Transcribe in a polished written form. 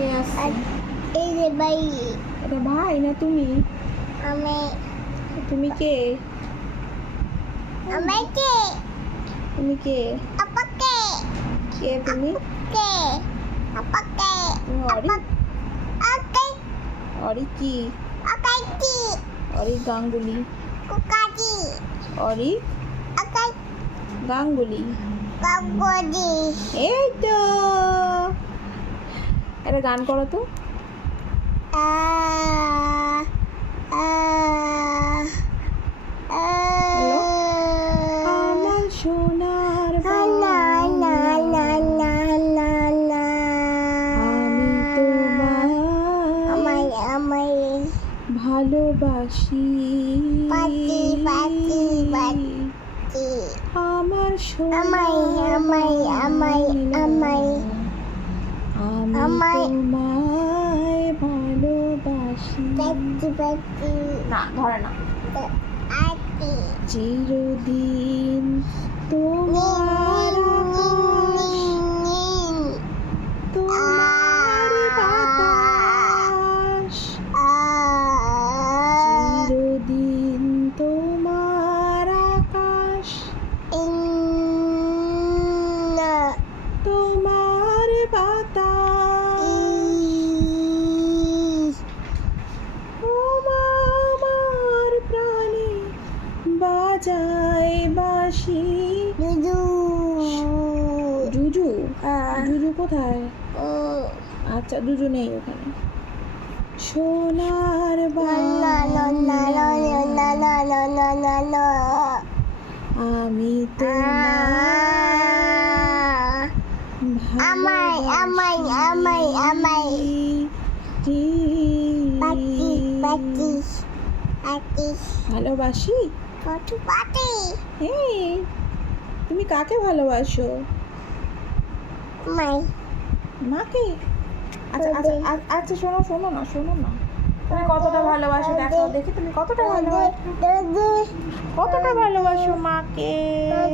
কে আসছে? এই যে ভাই এটা ভাই না তুমি? আমি তুমি কে? আমি কে তুমি কে? আপাকে কে তুমি? কে আপাকে তুমি অরি? আপাকে অরি কি? আকাইতি অরি গাঙ্গুলি। কুকাজি অরি আকাই গাঙ্গুলি। কাগজি এই তো, একটা গান করো তো। আ আ হ্যালো, আমার সোনার না না না না না না আমি তোমায় আমায় ভালোবাসি। পাতি পাতি পাতি আমার আমায় আমায় আমায় আমায় আমি তোমায় ভালোবাসি। পাতি পাতি না ধরে না। আতি চিরদিন তোমার আকাশ, তোমার বাতাস, চিরদিন তোমার আকাশ, তোমার বাতাস, আমার প্রাণে বাজায় বাঁশি। জুজু? জুজু কোথায়? আচ্ছা, জুজু নেই ওখানে। সোনার আমি আমায় আমায় আমায় আমায় পাতি পাতি পাতি ভালোবাসি। পাতি পাতি হ্যাঁ, তুমি কাকে ভালোবাসো? মাই মাকে? আচ্ছা আচ্ছা আচ্ছা, শোনো শোনো না, শোনো না, তুমি কতটা ভালোবাসো দেখো, দেখি তুমি কতটা ভালোবাসো, কতটা ভালোবাসো মাকে।